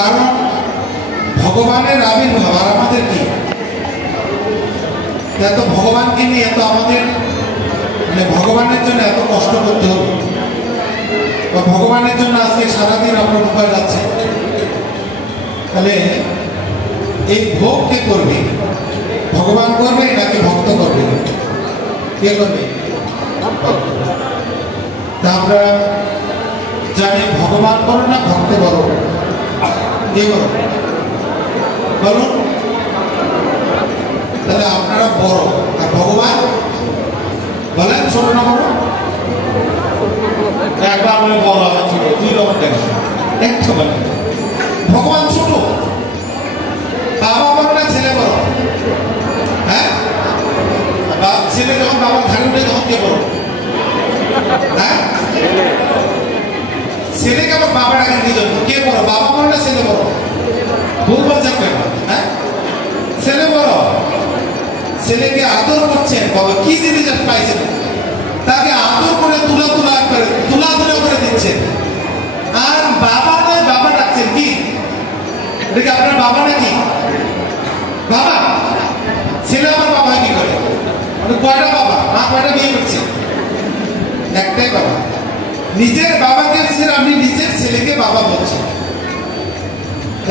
কারণ ভগবানের আবির্ভাব আর আমাদের কি এত ভগবানকে নিয়ে এত আমাদের মানে ভগবানের জন্য এত কষ্ট করতে হবে বা ভগবানের জন্য আজকে সারাদিন আপনার উপায় যাচ্ছে, তাহলে এই ভোগ কে করবে? ভগবান করবে নাকি ভক্ত করবে? কে করবে? তা আমরা জানি ভগবান করো না ভক্ত করো? কে করো বলুন? তাহলে আপনারা বড় আর ভগবান বলেন ছোট না বড়? একবার বলে বড় আবার ছোট, দুই রকম দেখো একটা বলে ভগবান ছোট, বাবা বড় না ছেলে বড়? হ্যাঁ, ছেলে যখন বাবার ঘাড়ে উঠে তখন কে বড়? হ্যাঁ, ছেলেকে আবার বাবা ডাকেন কি জন্য? কে বড়, বাবা বড় না ছেলে বড়? ভুল বলছেন কেন? হ্যাঁ, ছেলে বড়। ছেলেকে আদর করছেন, বাবা কি জিনিস পাইছেন তাকে আদর করে তুলা করে দিচ্ছেন, আর বাবা নয় বাবা ডাকছেন। কি এটা কি আপনার বাবা নাকি? বাবা। ছেলে আমার বাবা কি করে? মানে কয়টা বাবা? মা কয়টা বিয়ে করছে? একটাই বাবা। নিজের বাবাকে আপনি নিজের ছেলেকে বাবা বলছেন।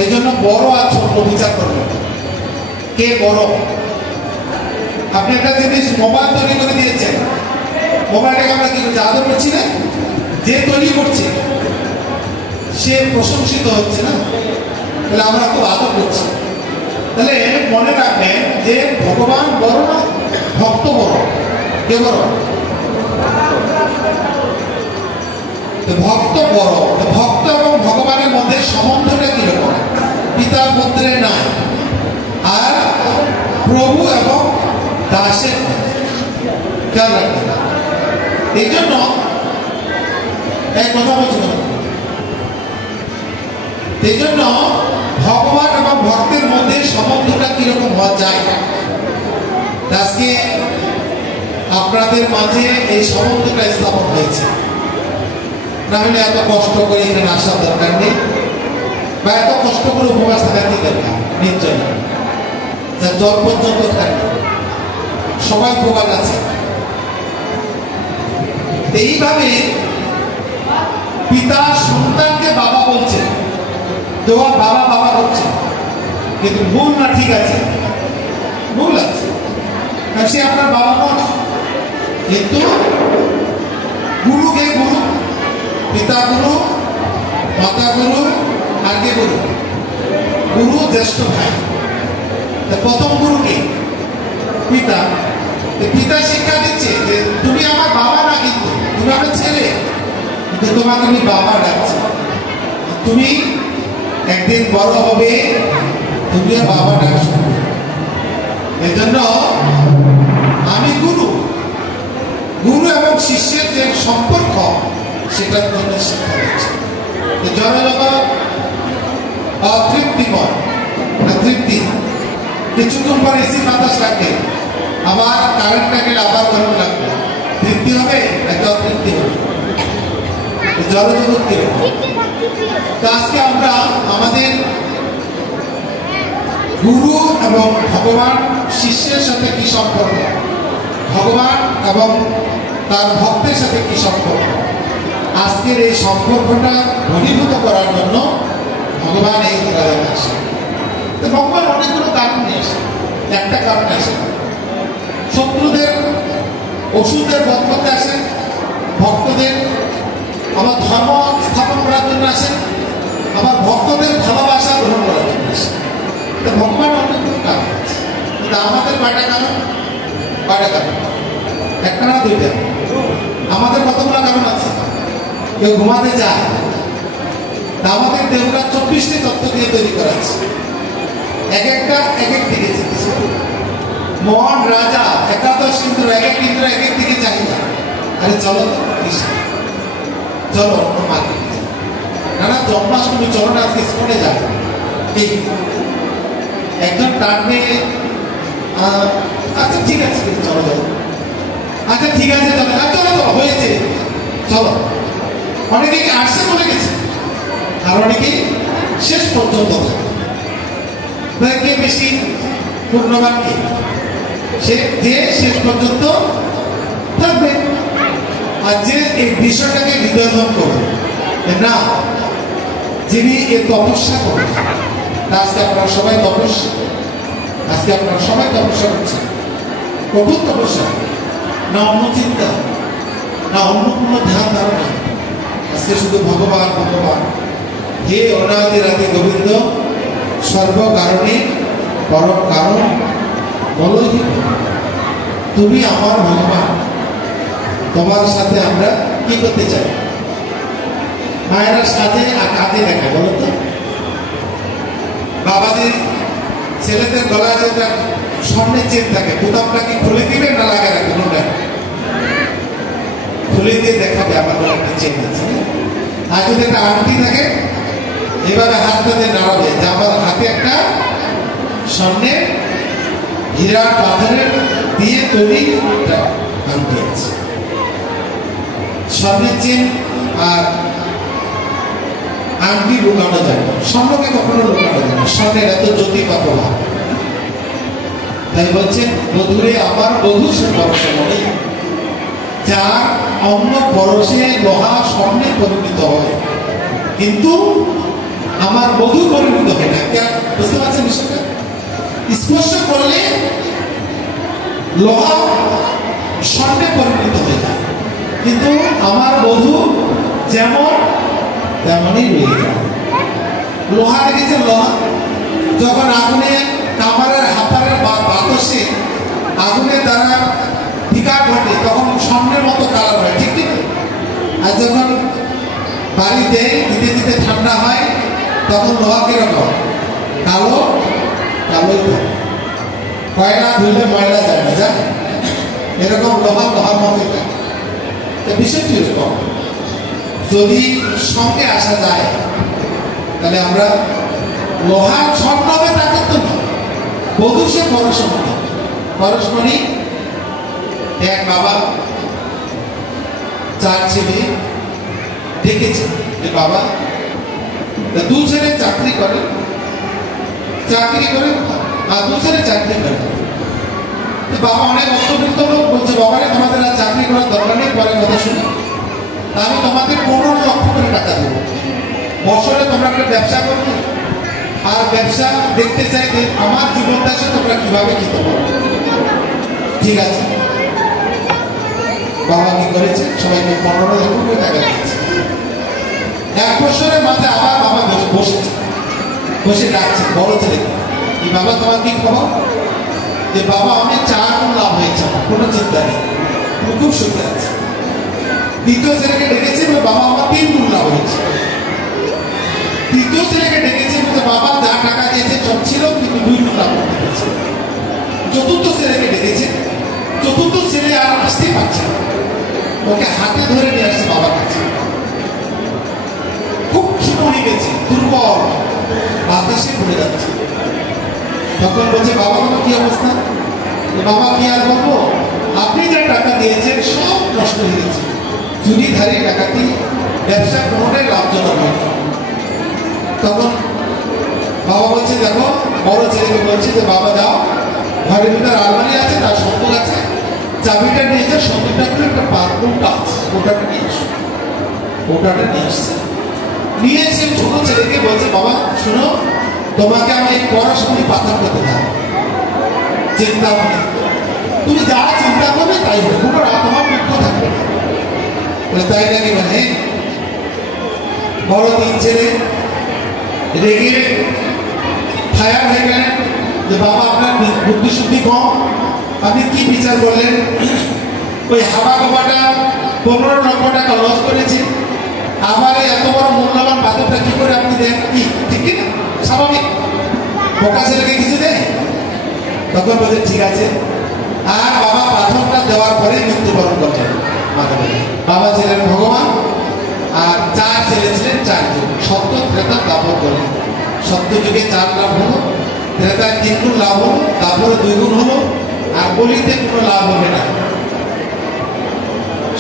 এই জন্য বড় আর ছোট বিচার করবেন, কে বড়? আপনি একটা জিনিস মোবাইল তৈরি করে দিয়েছেন, মোবাইলটাকে আমরা কি করছি? আদর করছি না? যে তৈরি করছে সে প্রশংসিত হচ্ছে না, তাহলে আমরা খুব আদর করছি। তাহলে মনে রাখবেন যে ভগবান বড় না ভক্ত বড়? কে বড়? ভক্ত বড়। ভক্ত এবং ভগবানের মধ্যে সম্বন্ধটা কিরকম? পিতা পুত্রের নাই, আর প্রভু এবং দাসের খেয়াল রাখবেন। এই জন্য এক কথা বলছিলাম, এই জন্য ভগবান এবং ভক্তের মধ্যে সম্বন্ধটা কিরকম হওয়া যায়, আজকে আপনাদের মাঝে এই সম্বন্ধটা স্থাপন হয়েছে। না হলে এত কষ্ট করে এখানে আসার দরকার নেই, বা এত কষ্ট করে উপবাস থাকার কি দরকার? নিশ্চয় জল পর্যন্ত থাকে, সবাই প্রকার আছে। এইভাবে পিতা সন্তানকে বাবা বলছে, তোমার বাবা বাবা বলছে, কিন্তু ভুল না ঠিক আছে? ভুল আছে, সে আপনার বাবা নয়। কিন্তু গুরুকে গুরু, পিতা গুরু, মাতা গুরু, আর কে গুরু? গুরু জ্যেষ্ঠ ভাই। প্রথম গুরুকে পিতা। পিতা শিক্ষা দিচ্ছে যে তুমি আমার বাবা না, কিন্তু তুমি আমার ছেলে, কিন্তু তোমাকে আমি বাবা ডাকছি। তুমি একদিন বড় হবে, তুমি বাবা ডাক শুনবে। এই জন্য আমি গুরু, গুরু এবং শিষ্যের যে সম্পর্ক সেটার জন্য শিক্ষা দিচ্ছে। জনজগৎ অতৃপ্তিময়, তৃপ্তি কিছুক্ষণ পর এসি বাতাস লাগবে, আবার কারেন্টটা গেলে আবার গরম লাগবে, তৃপ্তি হবে নাকি অতৃপ্তি হবে? জলজগৎ কিরকম? তো আজকে আমরা আমাদের গুরু এবং ভগবান শিষ্যের সাথে কি সম্পর্ক, ভগবান এবং তার ভক্তের সাথে কি সম্পর্ক, আজকের এই সম্পর্কটা ঘনীভূত করার জন্য ভগবান এই খেলায় আসে। তো ভগবান অনেকগুলো কারণ নিয়ে আসে, একটা কারণে আসে শত্রুদের ওষুধের বধ করতে আসেন, ভক্তদের আবার ধর্ম স্থাপন করার জন্য আসেন, আবার ভক্তদের ভালোবাসা গ্রহণ করার জন্য আসেন। তো ভগবান অনেকগুলো কারণ আছে, কিন্তু আমাদের কয়টা কারণ? কয়টা কারণ? একটা না দুইটা? আমাদের কতগুলো কারণ আছে? কেউ ঘুমাতে যায়, আমাদের দেহটা 24টি তত্ত্ব দিয়ে তৈরি করা আছে, এক একটা এক এক দিকে যেতেছে। মহান রাজা একাদশ ইন্দ্র, এক এক ইন্দ্র এক এক দিকে চাহিদা। আরে চলো তো চলো মার্কেটে, না না জন্মাষ্টমী চলো না আজকে স্কুলে যায়। ঠিক একজন টানবে, আচ্ছা ঠিক আছে চলো চলো, আচ্ছা ঠিক আছে চলো, চলো চলো হয়েছে চলো। অনেকে আসছে চলে গেছে, আর অনেকেই শেষ পর্যন্ত থাকে। কে বেশি পূর্ণবান কে? সে যে শেষ পর্যন্ত থাকবে। আর যে এই বিষয়টাকে হৃদয়ঙ্গম করবে না, যিনি এর তপস্যা করবেন। আজকে আপনারা সবাই তপস্যা, আজকে আপনারা সবাই তপস্যা করছেন। কঠোর তপস্যা, না অন্য চিন্তা, না অন্য কোনো ধ্যান ধারণা। আজকে শুধু ভগবান ভগবান। হে অনাদি রাধে গোবিন্দ, সর্বকারণে পরম কারণ বলহি, তুমি আমার ভগবান। তোমার সাথে আমরা কি করতে চাই? মায়েরা সাথে আর কাঁধে দেখায়, বলো তো। বাবাদের ছেলেদের গলায় যে তার সামনে চেন থাকে, বোতামটা কি খুলে দিবে না লাগায় রাখবে? কোনটা খুলে দিয়ে দেখাবে আমার গলায় একটা চেন আছে। আর যদি একটা আংটি থাকে, এভাবে হাতটা দিয়ে নাড়াবে যে আমার হাতে একটা সামনে হীরার পাথরের দিয়ে তৈরি একটা আংটি আছে। সামনে চেন আর আংটি লুকানো যায় না, স্বর্ণকে কখনো লুকানো যায় না। স্বর্ণের এত জ্যোতি বা প্রভাব। তাই বলছেন, বধুরে আমার বধূ সে পরশমণি, যার অন্য পরশে লোহা স্বর্ণে পরিণত হয়, কিন্তু আমার বধূ পরিণত হয় না। বুঝতে পারছেন বিষয়টা? স্পর্শ করলে লোহা স্বর্ণে পরিণত হয়ে যায়, কিন্তু আমার বধূ যেমন তেমনই রয়ে যায়। লোহা দেখেছে, লোহা যখন আগুনে কামারের হাতারের বাতাসে আগুনের দ্বারা বিকার ঘটে, তখন স্বর্ণের মতো কালার হয়, ঠিক ঠিক। আর যখন বাড়ি দেয়, দিতে দিতে ঠান্ডা হয়, তখন লোহা কিরকম? কালো কালোই থাকে। কয়লা ধুলে ময়লা যায় না, জান? এরকম লোহা লোহার মতো থাকে। বিষয়টি এরকম, যদি সঙ্গে আসা যায় তাহলে আমরা লোহার স্বর্ণ হবে তা কিন্তু নয়। বধূ সে পরশমণি। পরশমণি এক বাবা চার ছেলে ডেকেছে যে বাবা, দু ছেলে চাকরি করে আর দু ছেলে চাকরি করে। বাবা অনেক অর্থবিত্ত লোক, বলছে বাবারে তোমাদের আর চাকরি করার দরকার নেই, পরে কথা শুনে আমি তোমাদের 15 লক্ষ করে টাকা দেবো, বছরে তোমরা একটা ব্যবসা করবে, আর ব্যবসা দেখতে চাই যে আমার জীবনটা তোমরা কিভাবে খেতে পারো। ঠিক আছে, বাবা কি করেছে? সবাইকে 15 লক্ষ করে টাকা দিয়েছে। 1 বছরের মাথায় আবার বাবা বসেছে, বসে ডাকছে বড় ছেলেকে, বাবা তোমার কি খবর? যে বাবা আমি 4 গুণ লাভ হয়েছে, কোনো চিন্তা নেই, তুমি খুব সুখে আছে। দ্বিতীয় ছেলেকে ডেকেছে, বাবা আমার 3 গুণ লাভ হয়েছে। তৃতীয় ছেলেকে ডেকেছে, বাবা যা টাকা দিয়েছে সব ছিল, কিন্তু 2 গুণ লাভ করতে পেরেছে। চতুর্থ ছেলেকে ডেকেছে, চতুর্থ ছেলে আর আসতে পারছে না, ওকে হাতে ধরে নিয়ে আসছে বাবার কাছে। খুব ক্ষীণ হয়ে গেছে, দুর্বল, বাতাসে পড়ে যাচ্ছে। তখন বলছে বাবা তোমার কি অবস্থা? বাবা কি আর বলবো, আপনি যা টাকা দিয়েছেন সব নষ্ট হয়ে গেছে, চুরি ধারি ডাকাতি, ব্যবসা কোনোটাই লাভজনক হয়নি। তখন বাবা বলছে দেখো, বড় ছেলেকে বলছে যে বাবা যাও, ঘরের ভিতরে আলমারি আছে, তার সম্পদ আছে, চাবিটা নিয়ে যা, সম্পদটা করে একটা পারফিউমটা আছে, ওটাটা নিয়ে আসো। ওটাটা নিয়ে আসছে, নিয়ে এসে ছোট ছেলেকে বলছে বাবা শুনো, তোমাকে আমি পড়াশোনায় পাথর করতে থাকবো, চিন্তা মানে তুমি যা চিন্তা করবে তাই হবে, কোনো তোমার দুঃখ থাকবে না। তাই নাকি? মানে বড় 3 ছেলে রেগে ফায়ার হয়ে গেলেন যে বাবা আপনার বুদ্ধি শুদ্ধি কম, আপনি কি বিচার করলেন? ওই হাবা বাবাটা 15 লক্ষ টাকা লস করেছে, আবার এত বড় মূল্যবান পাথরটা কি করে আপনি দেন? কি ঠিক না? স্বাভাবিক, বোকা ছেলেকে কিছু দেয়? তখন বলছে ঠিক আছে। আর বাবা পাথরটা দেওয়ার পরে মৃত্যুবরণ করলেন। বাবা ছিলেন ভগবান, আর 4 ছেলে ছিলেন 4 যুগ, সত্য ত্রেতা দাপর বলে। সত্য যুগে 4 লাভ হলো, ত্রেতায় 3 গুণ লাভ হলো, তারপরে 2 গুণ হলো, আর বলিতে কোনো লাভ হবে না।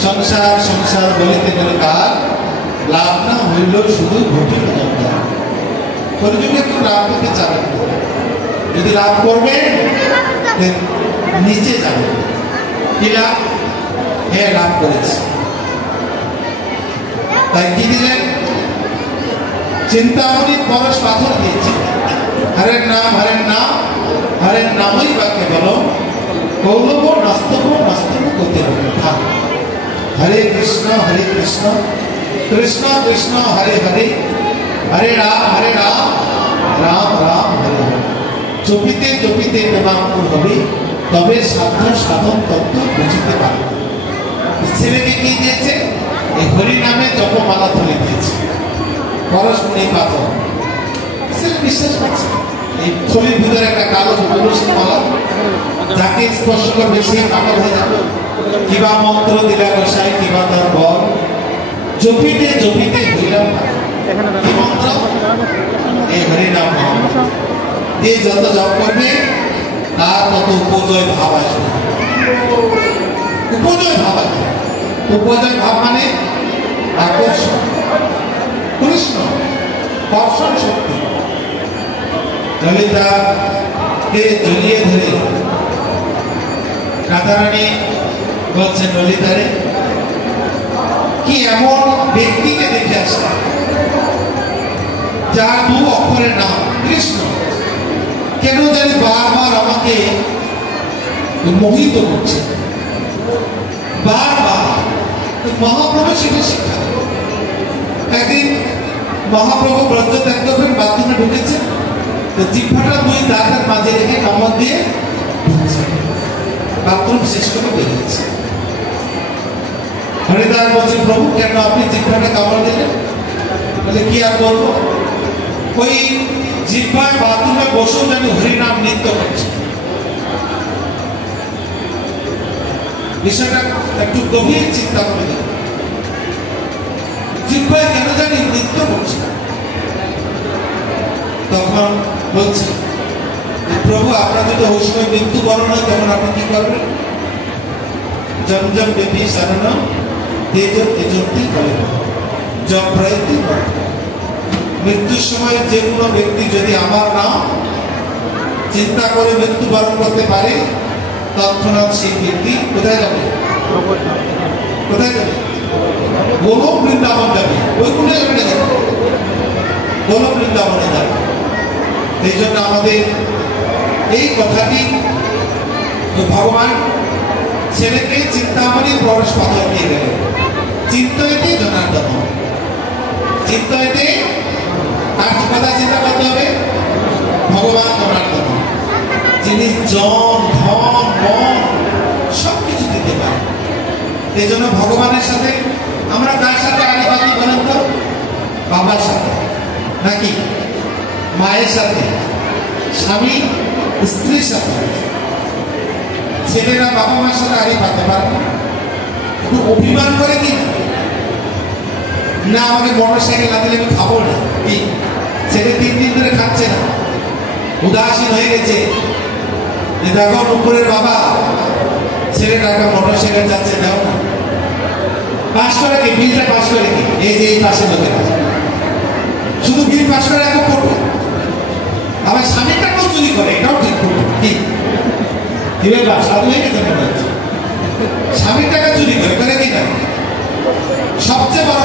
সংসার সংসার বলিতে গেলে তার লাভ না হইল, শুধু ঘটিল। কলিযুগে কেউ লাভ করতে যাবেন, যদি লাভ করবেন নিচে যাবেন। কি লাভ? হ্যাঁ, লাভ করেছে। তাই কি দিলেন? চিন্তামণি পরশ পাথর দিয়েছে। হরের নাম, হরের নাম, হরের নামই বাক্যে বলো কৌলব নাস্তব নাস্তব করতে থাক। হরে কৃষ্ণ কৃষ্ণ কৃষ্ণ হরে হরে, হরে রাম রাম রাম হরে হরে। জপিতে জপিতে প্রেমাঙ্কুর হবে, তবে সাধ্য সাধন তত্ত্ব বুঝিতে পারবে। ছেলেকে কি দিয়েছে? এই হরি নামে জপমালা তুলে দিয়েছে, পরশমণি পাথর। ছেলে বিশ্বাস করছে এই থলির ভিতরে একটা কালো তুলসী মালা, যাকে স্পর্শ করবে সে পাগল হয়ে যাবে। কিবা মন্ত্র দিলা বসায়, কিবা তার বল, জপিতে জপিতে হইলাম। কি মন্ত্র? এই হরি নাম। এই যত জপ করবে তার তত উপজয় ভাব আসবে। উপজয় ভাব আসবে। উপজয় ভাব মানে আকর্ষণ, কৃষ্ণ কর্ষণ শক্তি। ললিতাকে জড়িয়ে ধরে রাধারানী বলছেন, ললিতারে কি এমন ব্যক্তিকে দেখে আসলাম যার 2 অক্ষরের নাম কৃষ্ণ, কেন জানি বারবার আমাকে মোহিত করছে, বারবার। মহাপ্রভু সেটা শিক্ষা দেন। একদিন মহাপ্রভু ব্রজ ত্যাগ করবেন, বাথরুমে ঢুকেছেন, জিহ্বাটা 2 দাঁতের মাঝে রেখে কামড় দিয়ে বাথরুম শেষ করে বেরিয়েছে। হরিদাস বলছেন, প্রভু কেন আপনি জিহ্বাটা কামড় দিলেন? বলে কি আর বলবো, ওই জিহ্বায় বাথরুমে বসেও যেন হরিনাম নৃত্য করছে। বিষয়টা একটু গভীর চিন্তা করে দেখুন, জিহ্বায় কেন জানি নৃত্য করছে। তখন বলছে, প্রভু আপনার যদি ওই সময় মৃত্যুবরণ হয় তখন আপনি কি করবেন? জমজম বেবি সারণ তেজ তেজন্তি বলে জম প্রয়তি। মৃত্যুর সময় যে কোনো ব্যক্তি যদি আমার নাম চিন্তা করে মৃত্যুবরণ করতে পারে, তৎক্ষণাৎ সেই ব্যক্তি কোথায় যাবে? কোথায় যাবে? গোলক বৃন্দাবন যাবে। ওই কোনে যাবে না, গোলক বৃন্দাবনে যাবে। এই জন্য আমাদের এই কথাটি ভগবান ছেলেকে চিন্তামণি পরশ পাথর দিয়ে গেলেন। চিন্তয়তে জনার্দন, চিন্তয়তে আর কি কথা চিন্তা করতে হবে? ভগবান জনার্দন, যিনি জন ধন মন সবকিছু দিতে পারেন। এই জন্য ভগবানের সাথে আমরা কার সাথে আড়িবাতি বলেন তো? বাবার সাথে, নাকি মায়ের সাথে, স্বামী স্ত্রীর সাথে। ছেলেরা বাবা মার সাথে আড়ি পাতে পারে না, একটু অভিমান করে কি না, আমাকে মোটর সাইকেল না দিলে আমি খাবো না। কি ছেলে 3 দিন ধরে খাচ্ছে না, উদাসীন হয়ে গেছে। দেখো উপরের বাবা ছেলেটাকে মোটর সাইকেল যাচ্ছে, দাও না। পাস করে কি? বিলটা পাস করে কি? এই যে এই পাশে লোকেরা শুধু বিল পাস করে এখন করবো, আবার স্বামীটাকেও চুরি করে, এটাও ঠিক করবো। কি ব্যাপার? সাধু হয়ে গেছে মনে হচ্ছে। স্বামীর টাকা চুরি করে, করে কি না? সবচেয়ে বড়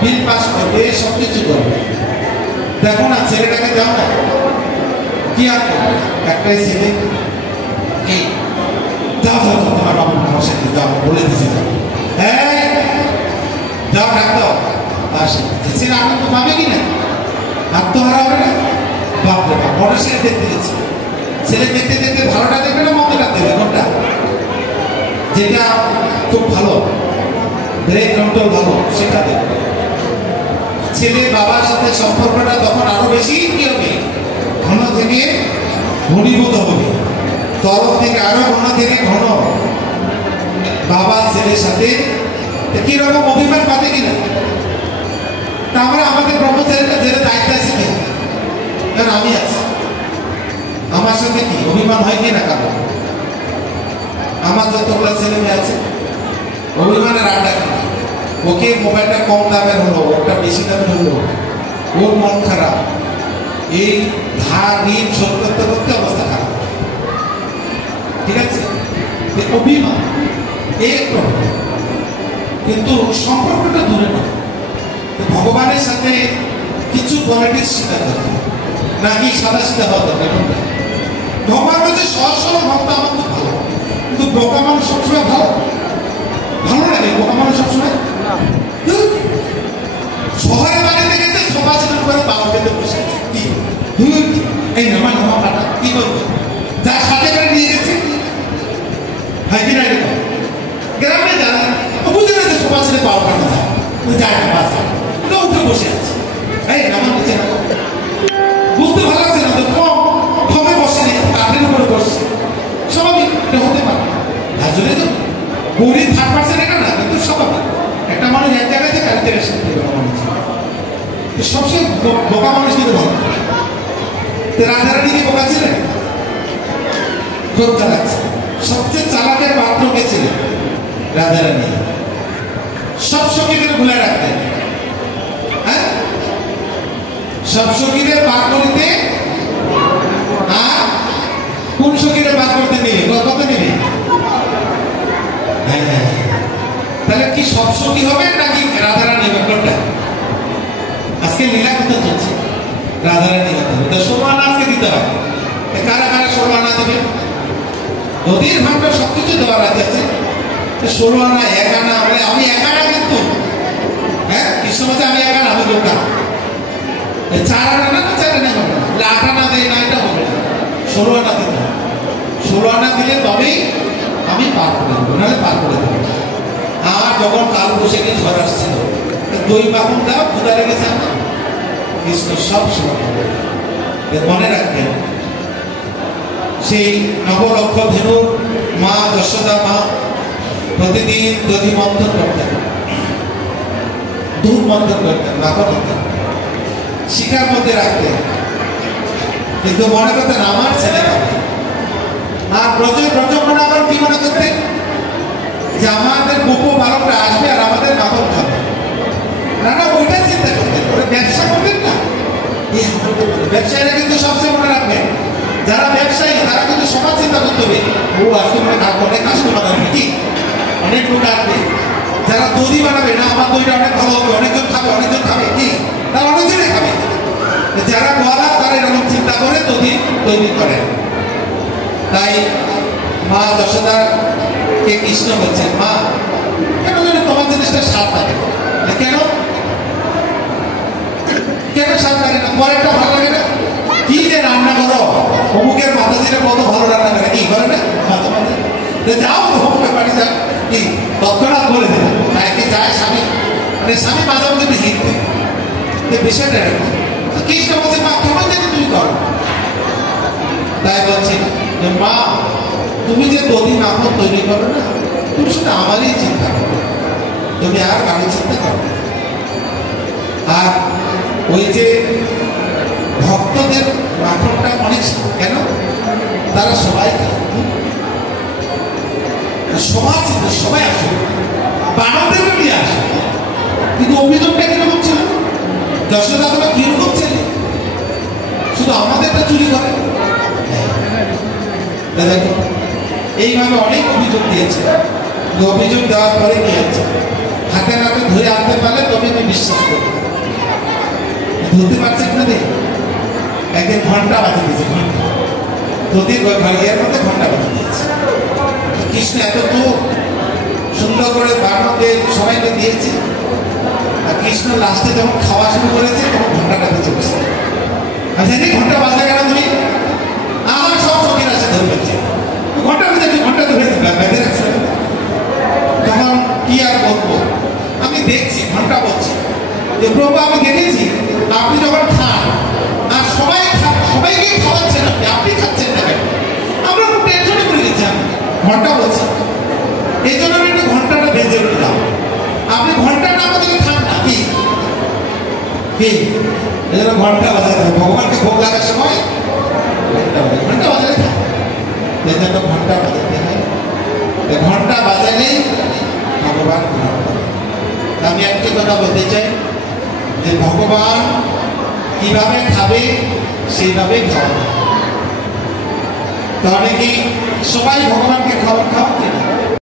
বিল পাস করবে, সবকিছু করবে। দেখো না ছেলেটাকে দাও না, কি আর করবে? একটাই ছেলে, যাও যাও তোমার বাবু আমার সাথে যাও, বলে দিচ্ছি যাও, হ্যাঁ যাও ডাক্তার আসে। ছেলে আনন্দ পাবে কি না? আত্মহারা হবে না? বাপরে বাপ, মোটর সাইকেল দেখতে গেছে। ছেলে দেখতে দেখতে ভালোটা দেখবে না মন্দটা দেবে? কোনটা? যেটা খুব ভালো, ব্রেক কন্ট্রোল ভালো, সেটা দেখবে। ছেলে বাবার সাথে সম্পর্কটা তখন আরো বেশি কি হবে? ঘন থেকে ঘনীভূত হবে, তরফ থেকে আরো ঘন থেকে ঘন। বাবা ছেলের সাথে কিরকম অভিমান পাতে কিনা? তা আমরা আমাদের ব্রহ্মচারীরা যেটা দায়িত্ব আছে কি, কারণ আমি আছি, আমার সাথে কি অভিমান হয় কিনা? কারণ আমার যতগুলো ছেলে মেয়ে আছে অভিমানের আড্ডা কি? ওকে মোবাইলটা কম দামের হলো, ওটা বেশি দামের হলো, ওর মন খারাপ, এই ধার ঋণ শোধ করতে করতে অবস্থা খারাপ, ঠিক আছে, অভিমান এক প্রভাব, কিন্তু সম্পর্কটা দূরে নয়। ভগবানের সাথে কিছু পলিটিক্স শেখাতে হবে নাকি সাদা সিধা হওয়া দরকার। ভগবান হচ্ছে সহজ সরল ভক্ত, আমার খুব ভালো, কিন্তু বোকা মানুষ সবসময় ভালো ভালো লাগে। বোকা মানুষ সবসময় শহরে বাড়িতে গেছে সমাজের উপরে পাওয়া পেতে বসে এই নামা নামা কাটা কি করবো, যা সাথে করে নিয়ে গেছে হয় কিনা এরকম। গ্রামে যারা বুঝে না যে সমাজের পাওয়া কাটা যায় না, বাসা উঠে বসে আছে, এই নামা নিচে না বুঝতে ভালো লাগছে না, তো কম কমে বসে নেই, কাঠের উপরে বসছে, স্বাভাবিক, এটা হতে পারে। আসলে তো গরিব 3% এটা না, কিন্তু স্বাভাবিক। একটা মানুষ এক জায়গায় থেকে আরেক জায়গায় শিখতে বোকা মানুষ, সবচেয়ে বোকা মানুষ কিন্তু ভালো। রাধারানী কি বোকা ছিলেন? খুব চালাক ছিলেন। সবচেয়ে চালাকের পাত্র কে ছিলেন? রাধারানী। সব সখীদের ভুলে রাখতেন, হ্যাঁ, সব সখীদের পার করিতে, আর কোন সখীদের পার করতে নেবে, কত নেবে? তাহলে কি সব সখী হবে নাকি রাধারানী হবে? কোনটা? আজকে লীলা কথা চলছে, রাধারানী হতে হবে। তো 16 আনা আজকে দিতে হবে। কারা কারা 16 আনা দেবে? নদীর ভান্ডার সবকিছু দেওয়ার আছে, 16 আনা 1 আনা। আমি 1 আনা, কিন্তু হ্যাঁ কৃষ্ণ মাঝে আমি 1 আনা, আমি দোকান 4 আনা না, 4 আনা হবে না, 8 আনা দেয় না, এটা হবে না, 16 আনা দিতে হবে। 16 আনা দিলে তবেই আমি পার করে দেবো, নাহলে পার করে দেবো। আর যখন কাল বৈশাখী ঝড় আসছিল, দই মাখন দাও, ক্ষুধা লেগেছে আমার, কৃষ্ণ সব সময় মনে রাখবেন। সেই নবলক্ষ ধেনুর মা যশোদা মা প্রতিদিন দধি মন্থন করতেন, দুধ মন্থন করতেন, মাখন হতেন, শিকার মধ্যে রাখতেন, কিন্তু মনে করতেন আমার ছেলে খাবে। আর ব্রজমনা আবার কি মনে করতেন যে আমাদের গোপ বালকরা আসবে আর আমাদের মাখন খাবে। না না, ওইটা চিন্তা করতেন, ওরা ব্যবসা করতেন না। ব্যবসায়ীরা কিন্তু সবচেয়ে মনে রাখবেন, যারা ব্যবসায়ী তারা কিন্তু সবার চিন্তা করতে হবে, ও আজকে মনে থাকবে, অনেক কাস্টমার আসবে, কি অনেক লোক আসবে। যারা দই বানাবে, না আমার দইটা অনেক ভালো হবে, অনেকজন খাবে, কি তারা অনেকজনে খাবে। যারা গোয়ালা তারা এরকম চিন্তা করে দধি তৈরি করেন। তাই মা যশোদাকে কৃষ্ণ বলছেন, মা কেন যেন তোমার জিনিসটা স্বাদ লাগে, কেন কেন স্বাদ লাগে না? পরেরটা ভালো লাগে না? কি যে রান্না করো, অমুকের মাতাজিরা কত ভালো রান্না করে, কি করে না মাঝে মাঝে, যাও অমুকের বাড়ি যাও, কি তৎক্ষণাৎ বলে দেবে। তাই কি যায় স্বামী, মানে স্বামী মাঝে মাঝে হিট দেয়, বিষয়টা এরকম। কৃষ্ণ বলছে, মা কেমন যেন তুমি করো। তাই বলছি যে মা, তুমি যে দধি মাখন তৈরি করো না, তুমি শুধু আমারই চিন্তা করো, তুমি আর কারো চিন্তা করো। আর ওই যে ভক্তদের মাখনটা অনেক, কেন তারা সবাই সমাজ সবাই আসে, বানরদেরও নিয়ে আসে, কিন্তু অভিযোগটা কিরকম ছিল? যশোদা তোমার কিরকম ছেলে, শুধু আমাদেরটা চুরি করে। দেখো এইভাবে অনেক অভিযোগ দিয়েছে, অভিযোগ দেওয়ার পরে কি হচ্ছে, হাতে নাতে ধরে আনতে পারলে তবে আমি বিশ্বাস করবো। ধরতে পারছেন না, দেখ একদিন ঘন্টা বাজে দিয়েছে, ঘন্টা নদীর ইয়ের মধ্যে ঘন্টা বাজে দিয়েছে। কৃষ্ণ এত তো সুন্দর করে বানরদের সবাইকে দিয়েছে, আর কৃষ্ণ লাস্টে যখন খাওয়া শুরু করেছে তখন ঘন্টাটা বেঁচে বসে। আচ্ছা ঘন্টা বাজে কেন তুমি? আমার সব সখীরা আছে ধরে ফেলছে, ঘন্টা বেঁচেছে, ঘন্টা ধরে বেঁধে রাখছে। তখন কি আর বলবো, আমি দেখছি ঘন্টা বলছি যে প্রভু আমি দেখেছি আপনি যখন খান আর সবাইকে খাওয়াচ্ছেন, আপনি খাচ্ছেন না কেন? আমরা খুব টেনশনে পড়ে গেছি। আমি ঘন্টা বলছি, এই জন্য আমি একটু ঘন্টাটা বেঁধে দিলাম। আপনি ঘন্টা না বলে খান না, কি এই জন্য ঘন্টা বাজাতে হয়। ভগবানকে ভোগ লাগার সময় ঘন্টা বাজালে খান, এই জন্য ঘন্টা বাজাতে হয়। ঘন্টা বাজালেই ভগবান। আমি একটি কথা বলতে চাই যে ভগবান কিভাবে খাবে সেইভাবেই খাওয়া। তাহলে কি সবাই ভগবানকে খাবার খাওয়াতে?